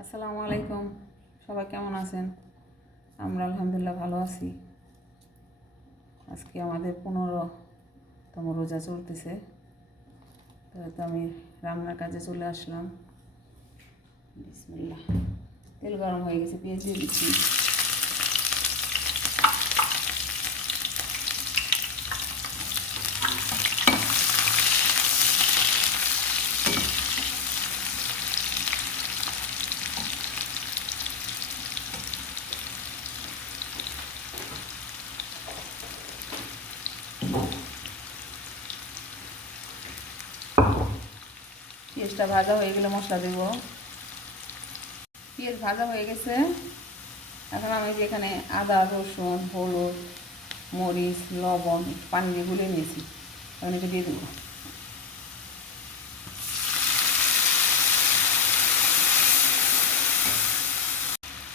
আসসালামু আলাইকুম, সবাই কেমন আছেন? আমরা আলহামদুলিল্লাহ ভালো আছি। আজকে আমাদের 15তম রোজা চলতেছে, তো আমি রান্নার কাজে চলে আসলাম। বিসমিল্লাহ। তেল গরম হয়ে গেছে, পেঁয়াজ দিয়ে দিচ্ছি। পেঁয়াজটা ভাজা হয়ে গেলে মশলা দেব। পেঁয়াজ ভাজা হয়ে গেছে, এখন আমি যেখানে আদা, রসুন, হলুদ, মরিচ, লবণ পানি দিয়ে গুলে নিয়েছি, এখন এটা দিয়ে দেবো।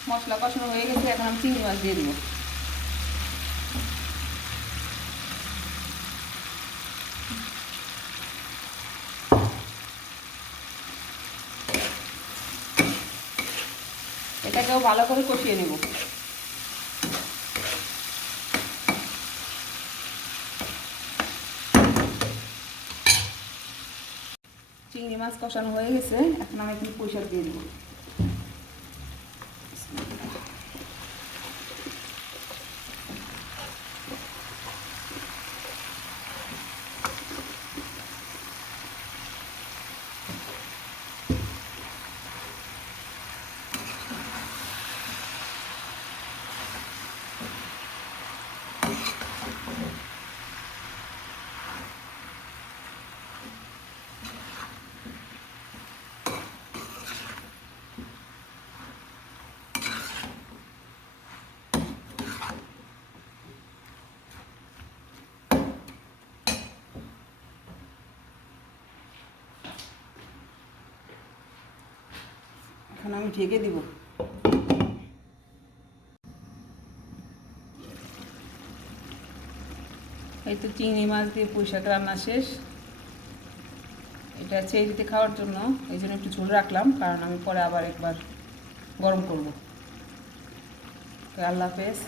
মশলা কষানো হয়ে গেছে, এখন আমি চিংড়ি মাছ দিয়ে দেবো। এটাকেও ভালো করে কষিয়ে নেব। চিংড়ি মাছ কষানো হয়ে গেছে, এখন আমি একটু পুঁই শাক দিয়ে দেবো। এখন আমি ঢেকে দিব। এই তো চিংড়ি মাছ দিয়ে পুঁই শাক রান্না শেষ। এটা চেহারিতে খাওয়ার জন্য এই জন্য একটু ঝোল রাখলাম, কারণ আমি পরে আবার একবার গরম করব। আল্লাহ হাফেজ।